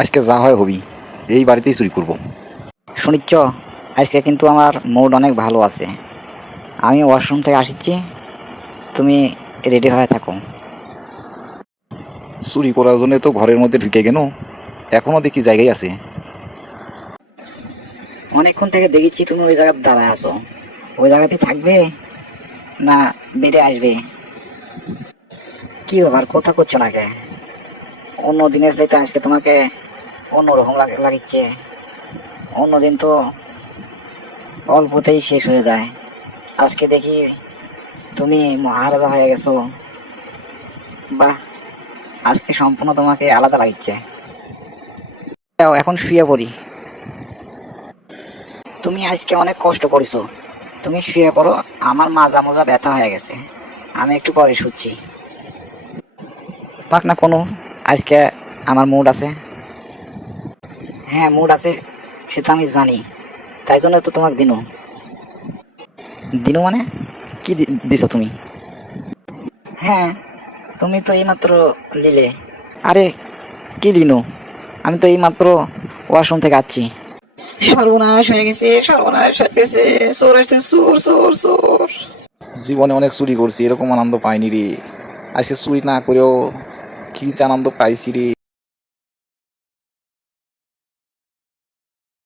আজকে যা হয় হবি, এই বাড়িতেই চুরি করব। শুনিচ্ছ, আজকে কিন্তু আমার মুড অনেক ভালো আছে। আমি ওয়াশরুম থেকে আসছি, তুমি রেডি হয়ে থাকো। চুরি করার জন্য তো ঘরের মধ্যে ঢুকে গেল, এখনো দেখি জায়গায় আছে। অনেকক্ষণ থেকে দেখেছি তুমি ওই জায়গায় দাঁড়ায় আছো। ওই জায়গাতে থাকবে না বেডে আসবে? কি ব্যাপার, কথা করছো না কে? অন্য দিনের চাইতে আজকে তোমাকে অন্যরকম লাগিচ্ছে। অন্যদিন তো অল্পতেই শেষ হয়ে যায়, আজকে দেখি তুমি মহারাজা হয়ে গেছো। বাহ, আজকে সম্পূর্ণ তোমাকে আলাদা লাগছে। যাও এখন শুয়ে পড়ি। তুমি আজকে অনেক কষ্ট করেছো, তুমি শুয়ে পড়ো। আমার মাজা মোজা ব্যথা হয়ে গেছে, আমি একটু পরে শুচ্ছি। পাক না কোনো, আজকে আমার মুড আছে। হ্যাঁ মুড আছে, সেটা আমি জানি, তাই জন্য তো তোমাকে দিনু। দিনু মানে কি দিছো তুমি? হ্যাঁ, তুমি তো এইমাত্র নিলে। আরে কি দিনু, আমি তো এইমাত্র ওয়াশরুম থেকে আসছি। সর্বনাশ হয়ে গেছে, সর্বনাশ হয়ে গেছে, চোর আসছে, চোর চোর চোর। জীবনে অনেক চুরি করছি, এরকম আনন্দ পাইনি রে। আজকে চুরি না করেও কি যে আনন্দ পাইছি রে।